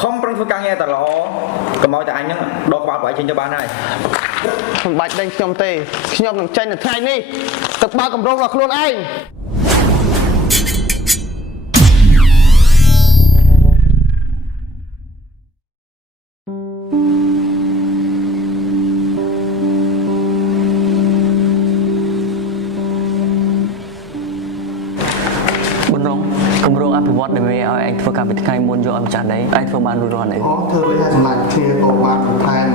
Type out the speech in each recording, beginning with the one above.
ខំប្រឹងធ្វើការងារតែល្អកុំឲ្យតែអញហ្នឹងដកក្បាលបាយចេញទៅបានហើយមិនបាច់ដេញខ្ញុំទេខ្ញុំនឹងចេញនៅថ្ងៃនេះទៅបើកកម្រងរបស់ខ្លួនឯងគម្រោងអភិវឌ្ឍន៍ដែលមេឲ្យឯងធ្វើការពីថ្ងៃមុនយកឲ្យម្ចាស់ដីឯងធ្វើបានរួចរាល់ទេអូធ្វើរួចហើយសម្រាប់គ្នាក៏បានបន្ថែម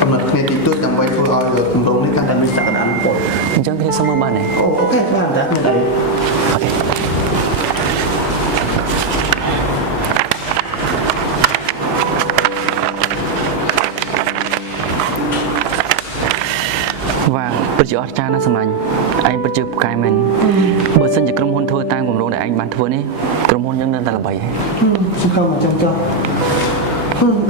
កំណត់គ្នាតិចតួចដើម្បីធ្វើឲ្យគម្រោងនេះកាន់តែមានសក្តានុពលអញ្ចឹងគ្នាសុំមើលបានទេអូខេបានតែគ្នាទេអូខេវ៉ាពិតជាអស្ចារ្យណាស់សម្លាញ់ឯងពិតជាពូកែមែនបើសិនជាក្រុមហ៊ុនធ្វើតាមគម្រោងដែលឯងបានធ្វើនេះក្រុមហ៊ុនយើងនៅតែល្បីសង្ឃឹមមកចាំចុះ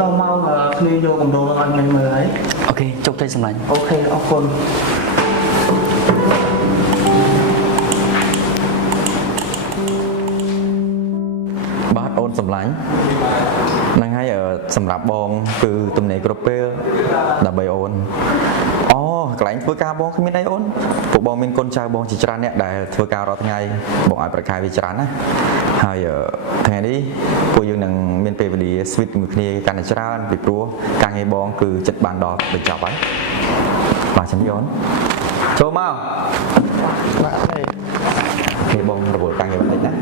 ដល់ម៉ោងគ្នាយកគម្រោងហ្នឹងឲ្យមើលហើយអូខេជោគជ័យសម្លាញ់អូខេអរគុណបាទអូនសម្លាញ់ហ្នឹងហើយសម្រាប់បងគឺទំនេរគ្រប់ពេលដើម្បីអូនកន្លែងធ្វើការបងគ្មានអីអូនពួកបងមានកូនចៅបងជាច្រើនអ្នកដែលធ្វើការរាល់ថ្ងៃបងឲ្យប្រកាសវាច្រើនណាហើយថ្ងៃនេះពួកយើងនឹងមានពេលវេលាស្វីតជាមួយគ្នាកាន់តែច្រើនពីព្រោះការងារបងគឺចិត្តបានដល់បញ្ចប់ហើយបាទចាំអូនចូលមកបាទអីគេបងរវល់ការងារបន្តិចណា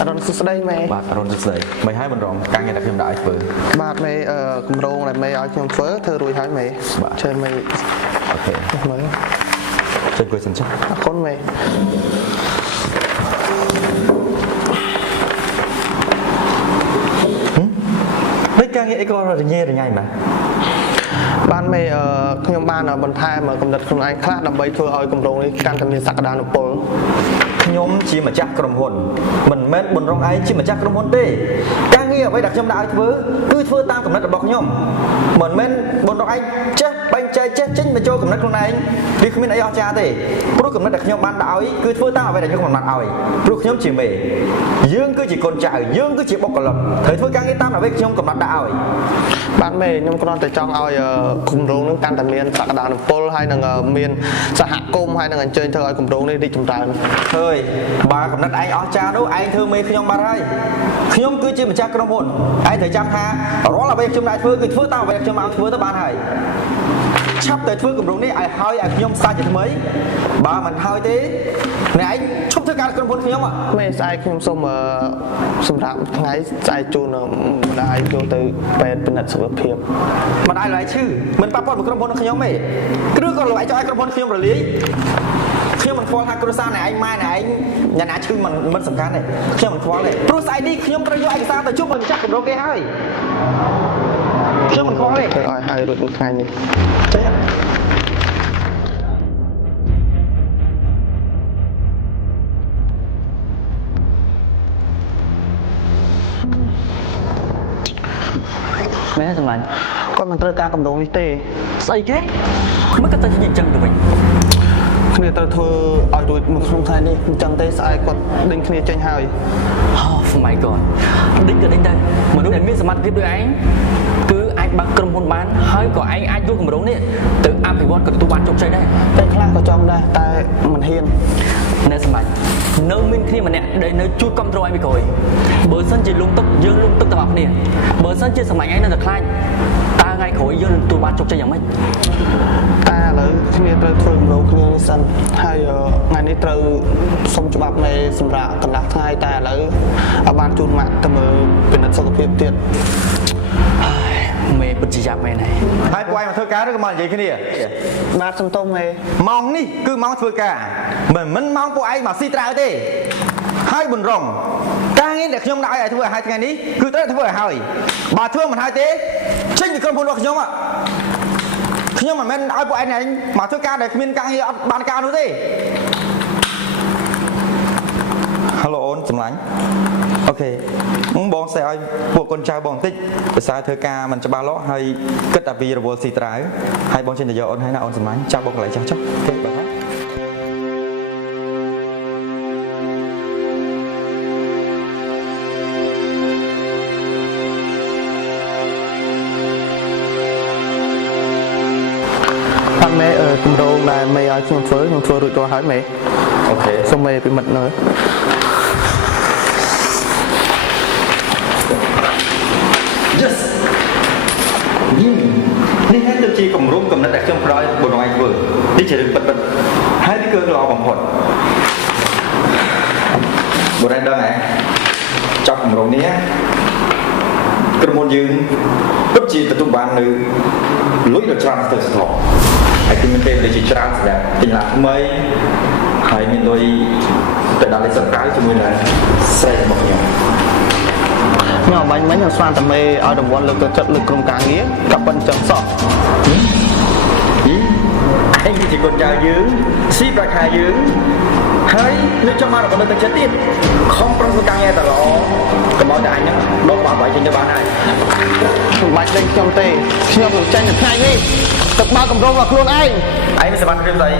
អរុនសុស្ដីមេបាទអរុនសុស្ដីមិនហើយបន្តការងារដែលខ្ញុំដាក់ឲ្យធ្វើបាទមេគម្រោងដែលមេឲ្យខ្ញុំធ្វើរួចហើយមេបាទជើមេអូខេមើលជើអង្គុយសិនចុះអរគុណមេមិនការងារអីក៏រញ៉េរញ៉ៃបាទបានមេខ្ញុំបានបន្ថែមកំណត់ខ្លួនឯងខ្លះដើម្បីធ្វើឲ្យគម្រោងនេះកាន់តែមានសក្តានុពលខ្ញុំជាម្ចាស់ក្រុមហ៊ុនមិនមែនបុនរងឯងជាម្ចាស់ក្រុមហ៊ុនទេការងារអ្វីដែលខ្ញុំដាក់ឲ្យធ្វើគឺធ្វើតាមកំណត់របស់ខ្ញុំមិនមែនបុនរងឯងចេះបែងចែកចេះចេញមកចូលកំណត់ខ្លួនឯងវាគ្មានអីអស្ចារ្យទេព្រោះកំណត់ដែលខ្ញុំបានដាក់ឲ្យគឺធ្វើតាមអ្វីដែលខ្ញុំកំណត់ឲ្យព្រោះខ្ញុំជាមេយើងគឺជាកូនចៅយើងគឺជាបុគ្គលិកត្រូវធ្វើការងារតាមអ្វីខ្ញុំកំណត់ដាក់ឲ្យបានមេខ្ញុំគ្រាន់តែចង់ឲ្យគម្រោងនឹងកាន់តែមានសក្តានុពលហើយនឹងមានសហគមន៍ហើយនឹងអញ្ជើញធ្វើឲ្យគម្រោងនេះរីកចម្រើនហើយបើកំណត់ឯងអស្ចារ្យនោះឯងធ្វើមេខ្ញុំបាត់ហើយខ្ញុំគឺជាម្ចាស់ក្រុមហ៊ុនឯងត្រូវចាំថារាល់អ្វីខ្ញុំដាក់ធ្វើគឺធ្វើតាមអ្វីខ្ញុំបានធ្វើទៅបានហើយឆាប់តែធ្វើគម្រោងនេះឲ្យហើយឲ្យខ្ញុំសាច់ជាថ្មីបើមិនហើយទេអ្នកឯងឈប់ធ្វើការក្រុមហ៊ុនខ្ញុំមេស្អែកខ្ញុំសូមសម្រាប់ថ្ងៃស្អែកជូនម្ដាយចូលទៅពេទ្យពិនិត្យសុខភាពម្ដាយឡើយឈឺមិនប៉ះពាល់មកក្រុមហ៊ុនខ្ញុំទេឬក៏លោកឯងចង់ឲ្យក្រុមហ៊ុនខ្ញុំរលាយខ្ញុំមិនខ្វល់ថាគ្រួសារអ្នកឯងម៉ែអ្នកឯងអ្នកណាឈឺមិនសំខាន់ទេខ្ញុំមិនខ្វល់ទេព្រោះស្អែកនេះខ្ញុំត្រូវយកឯកសារទៅជុំបញ្ជាក់គម្រោងគេហើយខ្ញុំមិនខ្វល់ទេឲ្យហើយរួចមួយថ្ងៃនេះចេះមែនសម្លាញ់គាត់មិនត្រូវការគម្រោងនេះទេស្អីគេមិនក៏ទៅនិយាយចឹងទៅវិញគ្នាត្រូវធ្វើឲ្យរួចមួយក្នុងថ្ងៃនេះអញ្ចឹងទេស្អែកគាត់ដេញគ្នាចេញហើយOh my god ដេញក៏ដេញដែរមនុស្សដែលមានសមត្ថភាពដូចឯងគឺអាចបើកក្រុមហ៊ុនបានហើយក៏ឯងអាចយកគម្រោងនេះទៅអភិវឌ្ឍក៏ទទួលបានជោគជ័យដែរតែខ្លះក៏ចង់ដែរតែមិនហ៊ាននៅសម្រាប់នៅមានគ្នាម្នាក់ដែលនៅជួយគ្រប់គ្រងឲ្យពីក្រោយបើសិនជាលំទឹកយើងលំទឹកទាំងអស់គ្នាបើសិនជាសម្រាប់ឯងនៅតែខ្លាចតើថ្ងៃក្រោយយើងនឹងទទួលបានជោគជ័យយ៉ាងម៉េចតែឥឡូវគ្នាត្រូវធ្វើគម្រោងគ្នានេះសិនហើយថ្ងៃនេះត្រូវសុំច្បាប់មេសម្រាប់កន្លះថ្ងៃតែឥឡូវឲ្យបានជូនម៉ាក់ទៅមើលពិនិត្យសុខភាពទៀតមេពិតជាយ៉ាប់មែនហើយពួកឯងមកធ្វើការឬក៏មកនិយាយគ្នាបាទសំទោសមេម៉ោងនេះគឺម៉ោងធ្វើការមិនម៉ោងពួកឯងមកស៊ីត្រាវទេហើយបុនរងការងារដែលខ្ញុំដាក់ឲ្យធ្វើឲ្យហើយថ្ងៃនេះគឺត្រូវធ្វើឲ្យហើយបើធ្វើមិនហើយទេចេញពីក្រុមហ៊ុនរបស់ខ្ញុំខ្ញុំមិនមែនឲ្យពួកឯងមកធ្វើការដែលគ្មានការងារអត់បានការនោះទេ Hello អូនសម្លាញ់អូខេបងសេឲ្យពួកកូនចៅបងបន្តិចភាសាធ្វើការមិនច្បាស់លាស់ហើយគិតតែពីរវល់ស៊ីត្រាវហើយបងចេញទៅយកអូនហើយណាអូនសម្លាញ់ចាំបងកន្លែងចាស់ចុះអូខេបាទ គម្រោងដែលមេឲ្យខ្ញុំធ្វើរួចរាល់ហើយមេ អូខេ សូមមេពិមិត្តនៅ Yes នេះហើយទៅជាគម្រោងកំណត់ដែលខ្ញុំប្រោយបងឯងធ្វើនេះជារឿងពិតហើយនេះគឺល្អបំផុតបងឯងដឹងហ៎ចប់គម្រោងនេះក្រុមហ៊ុនយើងពិតជាទទួលបាននៅលុយដ៏ច្រើនទៅស្ទោហើយគឺមានពេលវេលាជាច្រើនសម្រាប់ទិញឡានថ្មីហើយមានលុយទៅដល់លេខសង្ក្រៅជាមួយនឹងស្រីរបស់ខ្ញុំ ខ្ញុំអបាញ់មិញខ្ញុំស្មានតែមេឲ្យរង្វាន់លើកទឹកចិត្តលើក្រុមការងារក៏ប៉ុនចឹងសោះ ឯងជាកូនចៅយើងស៊ីប្រាក់ខែយើងហើយនៅចង់មករកលើកទឹកចិត្តទៀតខំប្រឹងធ្វើការងារតល្អកុំឲ្យតែអញហ្នឹងដកបាក់បាយចេញទៅបានហើយ ខ្ញុំបាច់លេងខ្ញុំទេខ្ញុំនឹងចាញ់នៅថ្ងៃនេះទៅបើកកម្រងរបស់ខ្លួនឯង ឯងមានសមត្ថភាពស្អី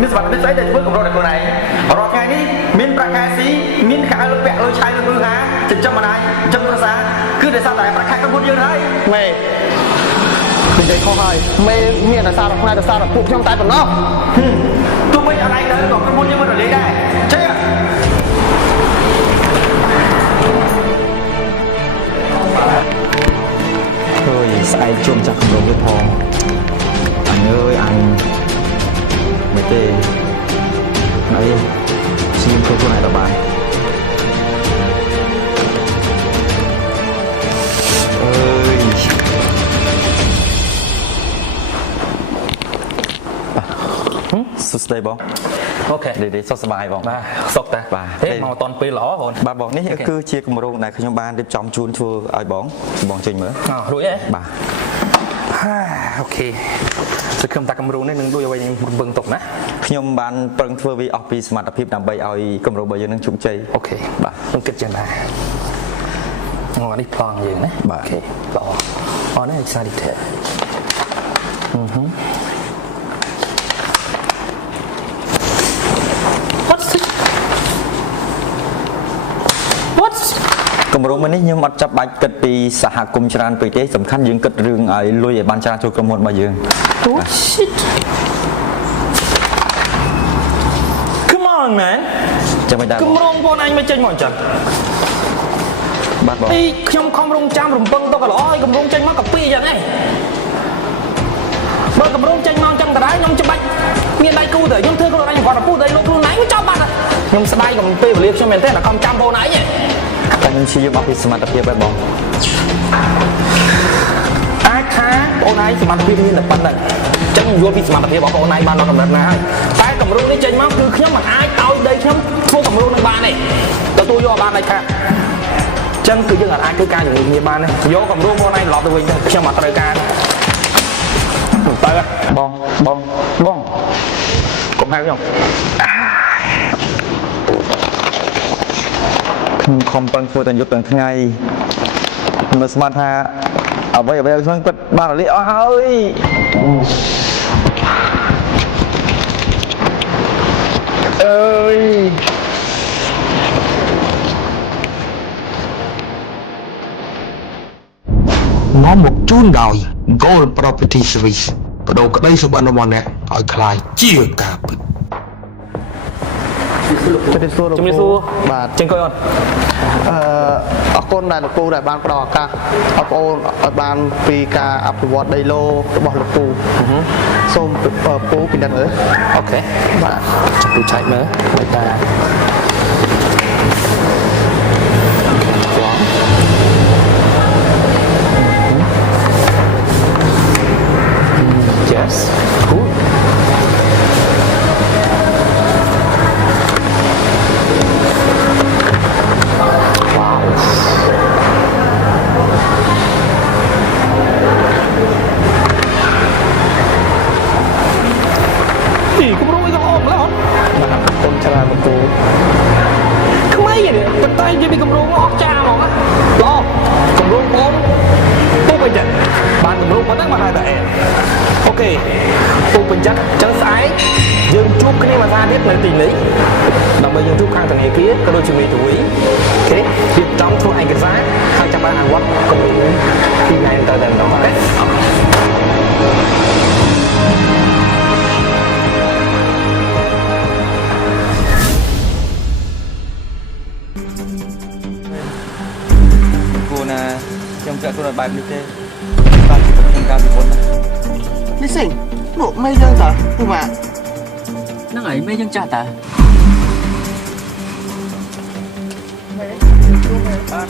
មានសមត្ថភាពស្អីដែលធ្វើកម្រោចដល់ខ្លួនឯងរាល់ថ្ងៃនេះមានប្រាក់ខែស៊ីមានខែលុយពាក់លុយឆៃលុយមើលហាចិញ្ចឹមម្ដាយចិញ្ចឹមគ្រួសារគឺដោយសារតែប្រាក់ខែក្រុមហ៊ុនយើងហើយ មេនិយាយខុសហើយមេមានតែសារផ្នែកតែសារពួកខ្ញុំតែប៉ុណ្ណោះ ទោះបីអត់ឯងទៅក៏ក្រុមហ៊ុនយើងមិនរលាយដែរចេះអើយស្អែកជុំចាស់កម្រងទៀតផងអញអើយអញមិនទេណៃឈាមធ្វើខ្លួនឯងទៅបានអើយសុខស្ដីបង អូខេ ដេសុខសប្បាយបង បាទសុខតា បាទ ហេមកអត់តន់ពេលល្អបង បាទបងនេះគឺជាគម្រោងដែលខ្ញុំបានរៀបចំជូនធ្វើឲ្យបងចេញមើល រួចហ៎ បាទ អូខេសង្ឃឹមថាគម្រោងនេះនឹងដូចអ្វីខ្ញុំរំពឹងទុកណា ខ្ញុំបានប្រឹងធ្វើវាអស់ពីសមត្ថភាពដើម្បីឲ្យគម្រោងរបស់យើងនឹងជោគជ័យ អូខេ បាទ ខ្ញុំគិតចឹងដែរនេះប្លង់យើងណា បាទ អូខេល្អអូនេះ excited ទេ What's គម្រោងមួយនេះខ្ញុំអត់ចាប់បាច់គិតពីសហគមន៍ច្រើនពេកទេសំខាន់យើងគិតរឿងឲ្យលុយឲ្យបានច្រើនចូលក្រុមហ៊ុនរបស់យើង Oh shit Come on man ចាំមិនដែរ គម្រោងបងអញមិនចេញមកអញ្ចឹង បាទបង អីខ្ញុំខំរងចាំរំពឹងទៅក៏ល្អហើយគម្រោងចេញមកក៏ពីរអញ្ចឹងឯងបើគម្រោងចេញមកអញ្ចឹងតើខ្ញុំច្បាច់មានដៃគូទៅខ្ញុំធ្វើខ្លួនឯងគាត់ទៅពុះទៅលោកខ្លួនឯងចប់បាត់ខ្ញុំស្ដាយក៏មិនពេលវេលាខ្ញុំមែនទេតែខំចាំបងឯង តែខ្ញុំព្យាយាមអស់ពីសមត្ថភាពហើយបង អាចថាបងឯងសមត្ថភាពមានតែប៉ុណ្្នឹងអញ្ចឹងយល់ពីសមត្ថភាពរបស់បងឯងបានដល់កម្រិតណាហើយតែគម្រោងនេះចេញមកគឺខ្ញុំមិនអាចឲ្យដីខ្ញុំធ្វើគម្រោងនឹងបានទេទទួលយកបានដាច់ខាតអញ្ចឹងគឺយើងអាចធ្វើការជាមួយគ្នាបានទេយកគម្រោងបងឯងត្រឡប់ទៅវិញទៅខ្ញុំអត់ត្រូវការទៅបងកុំហៅខ្ញុំ ខ្ញុំខំប្រឹងធ្វើទាំងយប់ទាំងថ្ងៃខ្ញុំស្មានថាអ្វីខ្ញុំពិតបានរលាអស់ហើយអើយ នាំមកជូនដោយ Gold Property Service បដូរក្តីសុបិនរបស់អ្នកឲ្យคล้ายជាការពិត ជំរាបសួរ ជំរាបសួរ បាទ ចឹងកុយអត់ អរគុណដែលលោកពូដែលបានផ្ដល់ឱកាសបងប្អូនឲ្យបានពីការអភិវឌ្ឍដីឡូរបស់លោកពូសូមពូពិនិត្យមើល អូខេ បាទ ចាំទូចឆែកមើលហើយតាYes coolគម្រោងអីក៏អមឡោះ គុណច្រើនលោកពូ ថ្មីនេះតែនិយាយពីគម្រោងអស់ចាហ្មងល្អគម្រោងបងពុកបញ្ជាក់បានគម្រោងប៉ុណ្ណឹងបានហើយតែអូខេពុកបញ្ជាក់ចឹងស្អែកយើងជួបគ្នាមួយថាទៀតនៅទីនេះដើម្បីយើងជួបខាងធនាគារក៏ដូចជាមេធាវីអូខេរៀបចំធ្វើឯកសារហើយចាំបានអនុវត្តគម្រោងទីណែនទៅដល់អូខេ ខ្ញុំចាក់ខ្លួនឲ្យបែបនេះទេបានជាក្នុងការវិវត្តណា នេះសិងមកមេយើងតើគឺម៉ាក់ ហ្នឹងហើយមេយើងចាស់តា បាទ